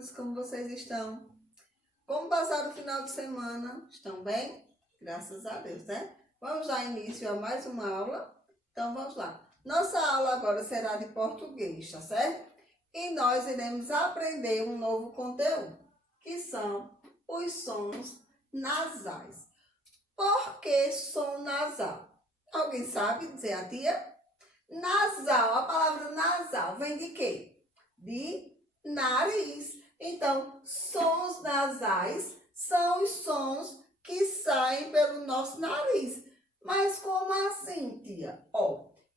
amores, como vocês estão? Como passaram o final de semana? Estão bem? Graças a Deus, né? Vamos dar início a mais uma aula? Então, vamos lá. Nossa aula agora será de português, tá certo? E nós iremos aprender um novo conteúdo, que são os sons nasais. Por que som nasal? Alguém sabe dizer a tia? Nasal, a palavra nasal vem de quê? De nariz. Então, sons nasais são os sons que saem pelo nosso nariz. Mas como assim, tia?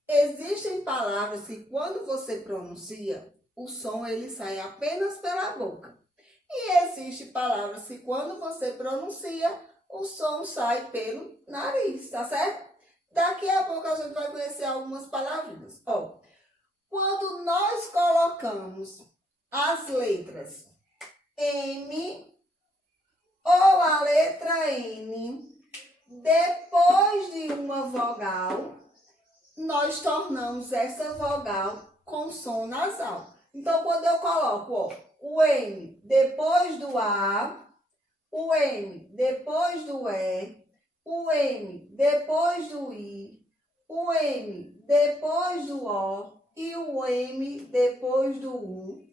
Existem palavras que quando você pronuncia, o som ele sai apenas pela boca. E existem palavras que quando você pronuncia, o som sai pelo nariz, tá certo? Daqui a pouco a gente vai conhecer algumas palavrinhas. Quando nós colocamos as letras M ou a letra N depois de uma vogal, nós tornamos essa vogal com som nasal. Então, quando eu coloco o M depois do A, o M depois do E, o M depois do I, o M depois do O e o M depois do U,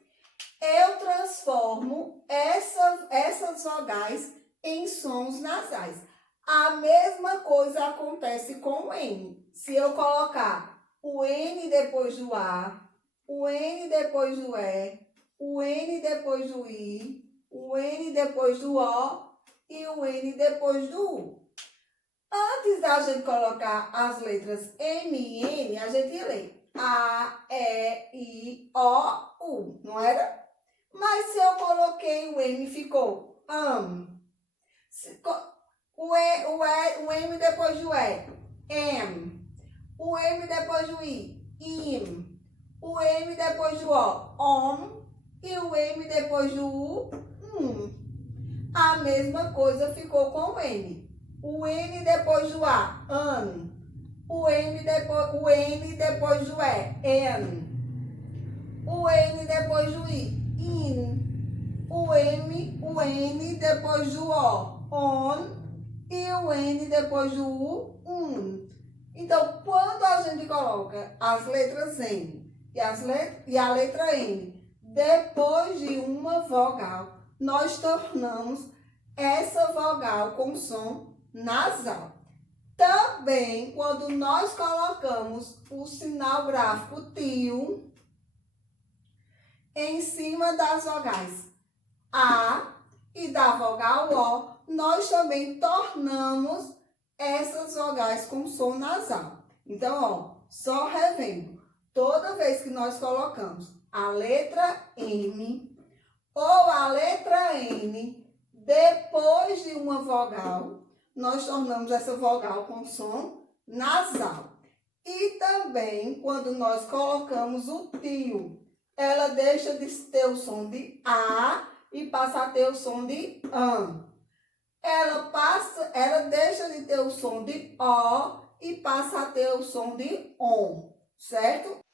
eu transformo essas vogais em sons nasais. A mesma coisa acontece com o N. Se eu colocar o N depois do A, o N depois do E, o N depois do I, o N depois do O e o N depois do U. Antes da gente colocar as letras M e N, a gente lê A, E, I, O, U, não era? Mas se eu coloquei o M, ficou o M depois do E, M. O M depois do I, im. O M depois do O, om. E o M depois do U, A mesma coisa ficou com o N. O N depois do A, an. O N depois do E, en. O N depois do I, in. O N depois do O, on. E o N depois do U, Então, quando a gente coloca as letras N e a letra N depois de uma vogal, nós tornamos essa vogal com som nasal. Também, quando nós colocamos o sinal gráfico tio em cima das vogais A e da vogal O, nós também tornamos essas vogais com som nasal. Então, só revendo, toda vez que nós colocamos a letra M ou a letra N depois de uma vogal, nós tornamos essa vogal com som nasal. E também, quando nós colocamos o tio, ela deixa de ter o som de A e passa a ter o som de an. Ela deixa de ter o som de O e passa a ter o som de ON, certo?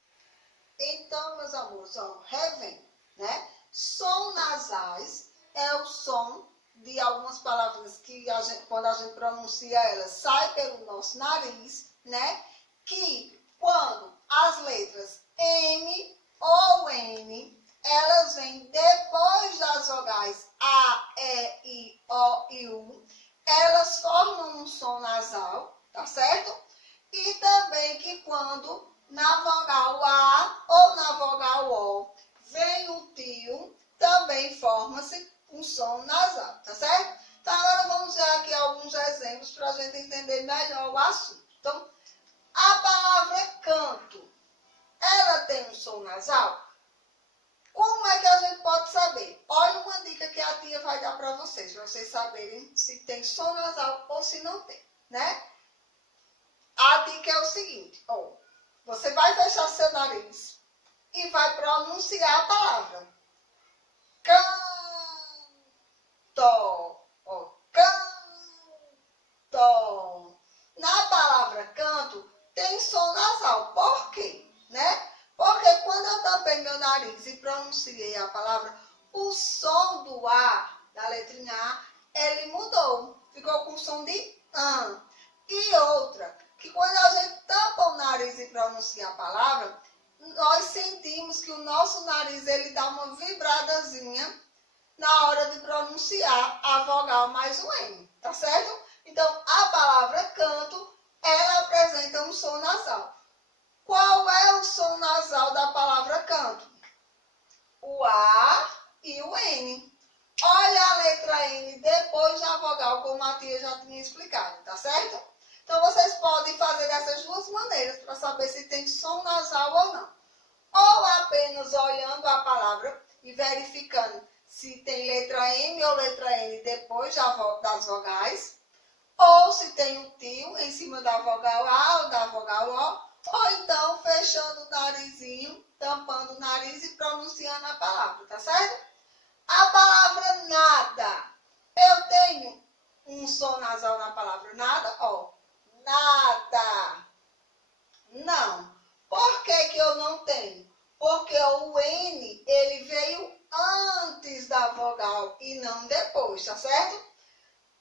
Então, meus amores, revendo, né? Som nasais é o som de algumas palavras que quando a gente pronuncia elas, sai pelo nosso nariz, né? Que quando as letras M ou N, elas vêm depois das vogais A, E, I, O e U, elas formam um som nasal, tá certo? E também que quando na vogal A ou na vogal O vem o tio, também forma-se um som nasal, tá certo? Então, agora vamos ver aqui alguns exemplos para a gente entender melhor o assunto. Então, a palavra canto, ela tem um som nasal? Como é que a gente pode saber? Olha uma dica que a tia vai dar para vocês saberem se tem som nasal ou se não tem, né? A dica é o seguinte, você vai fechar seu nariz e vai pronunciar a palavra. Canto, canto. Na palavra canto tem som nasal. Por quê? Né? Porque quando eu tampei meu nariz e pronunciei a palavra, o som mudou. Ficou com som de an. E outra, que quando a gente tampa o nariz e pronuncia a palavra, nós sentimos que o nosso nariz ele dá uma vibradazinha na hora de pronunciar a vogal mais o M, tá certo? Então, a palavra canto, ela apresenta um som nasal. Qual é o som nasal da palavra canto? O A e o N. Olha a letra N depois da vogal, como a tia já tinha explicado, tá certo? Então, vocês podem fazer dessas duas maneiras para saber se tem som nasal ou não. Ou apenas olhando a palavra e verificando se tem letra M ou letra N depois das vogais, ou se tem um tio em cima da vogal A ou da vogal O, ou então fechando o narizinho, tampando o nariz e pronunciando a palavra, tá certo? A palavra nada. Eu tenho um som nasal na palavra nada, ó. Nada. Não. Por que que eu não tenho? Porque o N, ele veio antes da vogal e não depois, tá certo?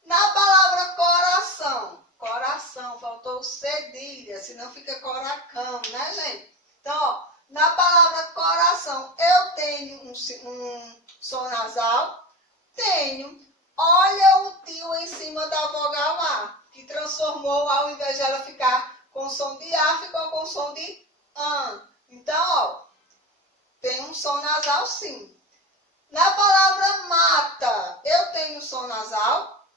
Na palavra coração. Coração, faltou cedilha, senão fica coracão, né, gente? Então, ó, na palavra coração, eu tenho um som nasal? Tenho. Olha o tio em cima da vogal A, que transformou, ao invés de ela ficar com som de A, ficou com som de AN. Então, ó, tem um som nasal sim. Na palavra mata, eu tenho som nasal?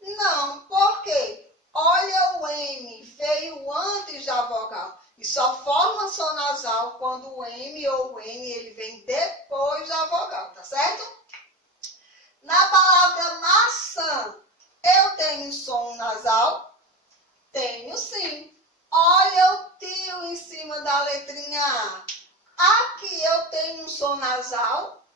Não. Por quê? Olha o M, veio antes da vogal. E só forma som nasal quando o M ou o N ele vem depois da vogal, tá certo? Na palavra maçã, eu tenho som nasal? Tenho sim. Olha o tio em cima da letrinha A. Aqui eu tenho um som nasal?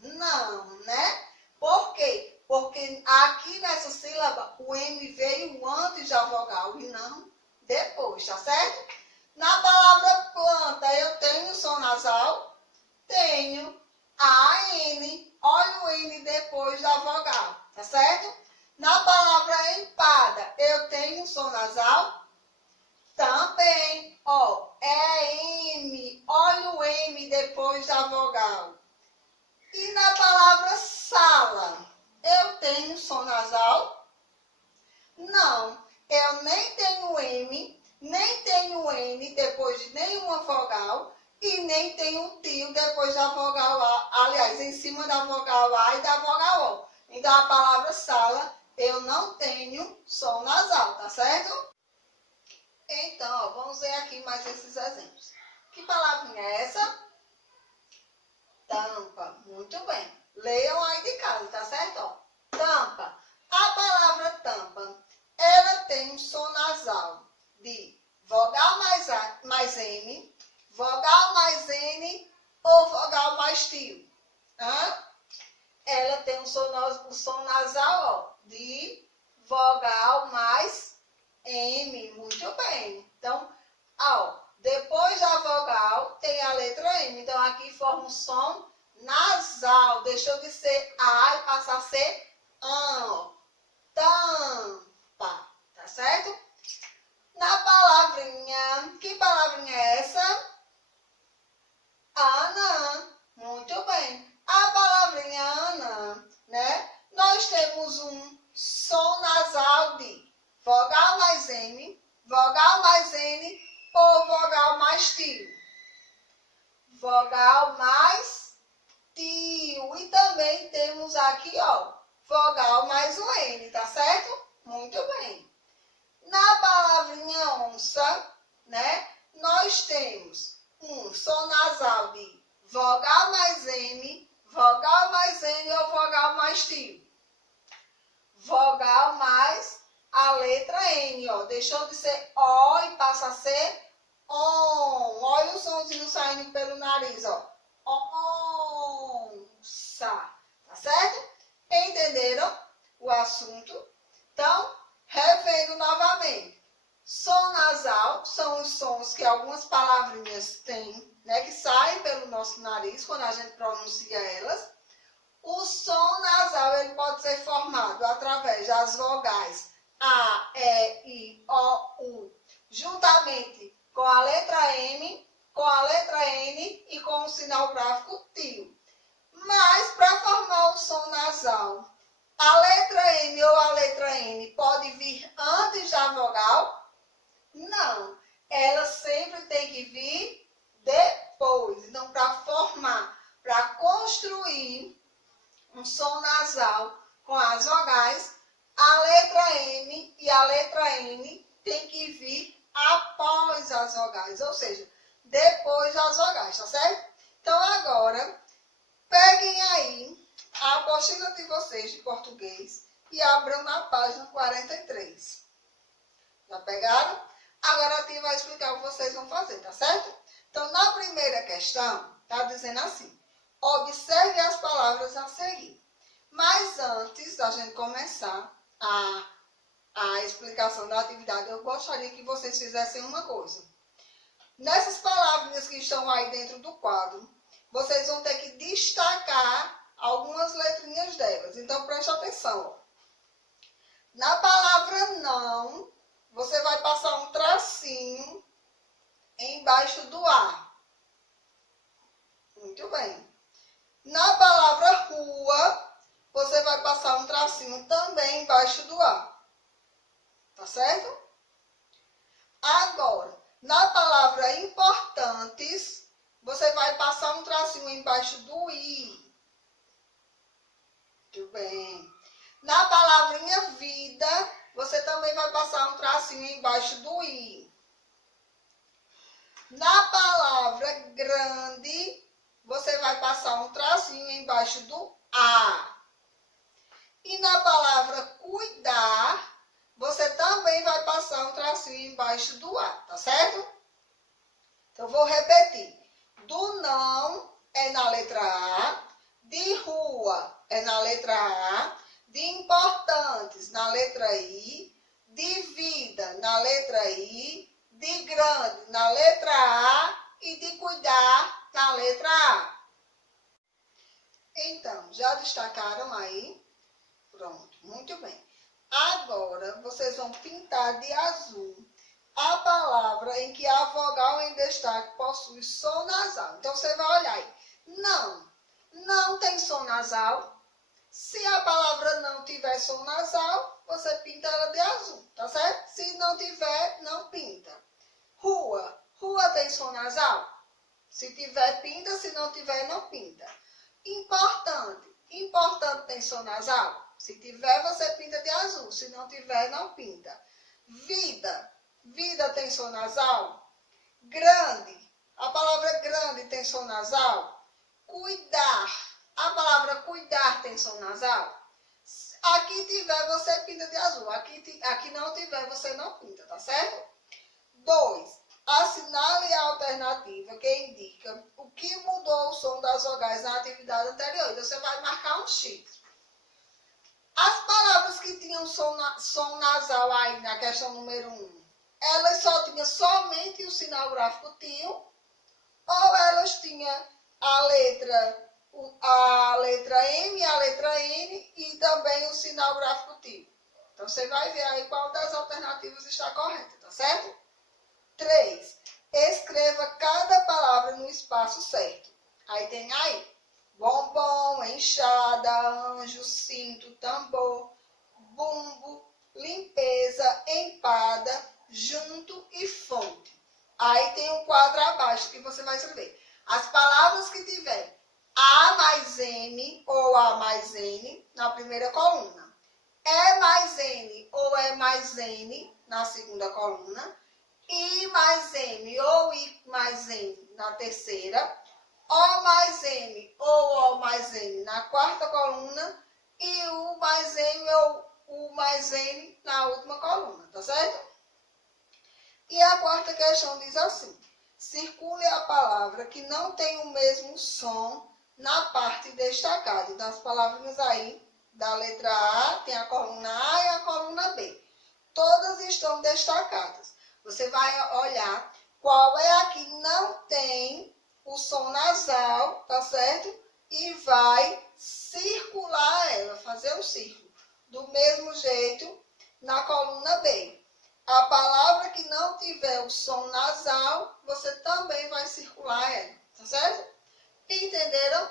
Não, né? Por quê? Porque aqui nessa sílaba o M veio antes da vogal e não depois, tá certo? Na palavra planta, eu tenho som nasal? Tenho. A-N. Olha o N depois da vogal, tá certo? Na palavra empada, eu tenho som nasal? Também. Ó, é M. Olha o M depois da vogal. E na palavra sala, eu tenho som nasal? Não. Eu nem tenho M, nem tenho N depois de nenhuma vogal e nem tenho tio depois da vogal A. Aliás, em cima da vogal A e da vogal O. Então, a palavra sala, eu não tenho som nasal, tá certo? Então, ó, vamos ver aqui mais esses exemplos. Que palavrinha é essa? Tampa. Muito bem. Leiam aí de casa, tá certo? Ó, tampa. A palavra tampa, ela tem um som nasal de vogal mais M, vogal mais N ou vogal mais tio. Ela tem um som nasal, ó, de vogal mais M. Muito bem. Então, ó, depois da vogal tem a letra M. Então, aqui forma um som nasal. Deixou de ser A e passa a ser AN. Tampa. Tá certo? Na palavrinha, que palavrinha é essa? Anã. Muito bem. A palavrinha anã, né? Nós temos um som nasal de vogal mais M, vogal mais N ou vogal mais tio. Vogal mais tio. E também temos aqui, ó, vogal mais o N, tá certo? Muito bem. Na palavrinha onça, né? Nós temos um som nasal de vogal mais M, vogal mais N ou vogal mais tio. Vogal mais a letra N, ó. Deixou de ser O e passa a ser ON. Olha o somzinho saindo pelo nariz, ó. Onça. Tá certo? Entenderam o assunto? Então, revendo novamente. Som nasal são os sons que algumas palavrinhas têm, né, que saem pelo nosso nariz quando a gente pronuncia elas. O som nasal ele pode ser formado através as vogais A, E, I, O, U, juntamente com a letra M, com a letra N e com o sinal gráfico tio. Mas, para formar o som nasal, a letra M ou a letra N pode vir antes da vogal? Não. Ela sempre tem que vir depois. Então, para formar, para construir um som nasal com as vogais, a letra M e a letra N tem que vir após as vogais, ou seja, depois das vogais, tá certo? Então, agora, peguem aí a apostila de vocês de português e abram na página 43. Já pegaram? Agora a tia vai explicar o que vocês vão fazer, tá certo? Então, na primeira questão, tá dizendo assim: observe as palavras a seguir. Mas antes da gente começar a explicação da atividade, eu gostaria que vocês fizessem uma coisa. Nessas palavrinhas que estão aí dentro do quadro, vocês vão ter que destacar algumas letrinhas delas. Então, preste atenção. Ó. Na palavra não, você vai passar um tracinho embaixo do A. Muito bem. Na palavra rua, você vai passar um tracinho também embaixo do A. Tá certo? Agora, na palavra importantes, você vai passar um tracinho embaixo do I. Muito bem. Na palavrinha vida, você também vai passar um tracinho embaixo do I. Na palavra grande, você vai passar um tracinho embaixo do A. E na palavra cuidar, você também vai passar um tracinho embaixo do A, tá certo? Então, vou repetir. Do não é na letra A, de rua é na letra A, de importantes na letra I, de vida na letra I, de grande na letra A e de cuidar na letra A. Então, já destacaram aí? Pronto, muito bem. Agora, vocês vão pintar de azul a palavra em que a vogal em destaque possui som nasal. Então, você vai olhar aí. Não tem som nasal. Se a palavra não tiver som nasal, você pinta ela de azul, tá certo? Se não tiver, não pinta. Rua tem som nasal? Se tiver, pinta. Se não tiver, não pinta. Importante tem som nasal? Se tiver, você pinta de azul. Se não tiver, não pinta. Vida tem som nasal? Grande. A palavra grande tem som nasal? Cuidar. A palavra cuidar tem som nasal? Aqui tiver, você pinta de azul. Aqui não tiver, você não pinta, tá certo? 2. Assinale a alternativa que indica o que mudou o som das vogais na atividade anterior. Então, você vai marcar um X. As palavras que tinham som nasal aí na questão número 1, elas só tinham somente o sinal gráfico tio, ou elas tinham a letra M, a letra N e também o sinal gráfico tio. Então, você vai ver aí qual das alternativas está correta, tá certo? 3. Escreva cada palavra no espaço certo. Aí tem aí bombom, enxada, anjo, cinto, tambor, bumbo, limpeza, empada, junto e fonte. Aí tem um quadro abaixo que você vai escrever. As palavras que tiver A mais M ou A mais N na primeira coluna. E mais N ou E mais N na segunda coluna. I mais M ou I mais N na terceira. O mais M ou O mais N na quarta coluna e U mais M ou U mais N na última coluna, tá certo? E a quarta questão diz assim: circule a palavra que não tem o mesmo som na parte destacada. Então, as palavras aí da letra A, tem a coluna A e a coluna B. Todas estão destacadas. Você vai olhar qual é a que não tem o som nasal, tá certo? E vai circular ela, fazer um círculo. Do mesmo jeito, na coluna B. A palavra que não tiver o som nasal, você também vai circular ela, tá certo? Entenderam?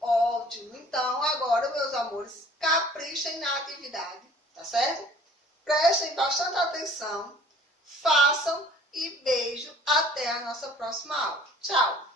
Ótimo. Então, agora, meus amores, caprichem na atividade, tá certo? Prestem bastante atenção, façam e beijo. Até a nossa próxima aula. Tchau!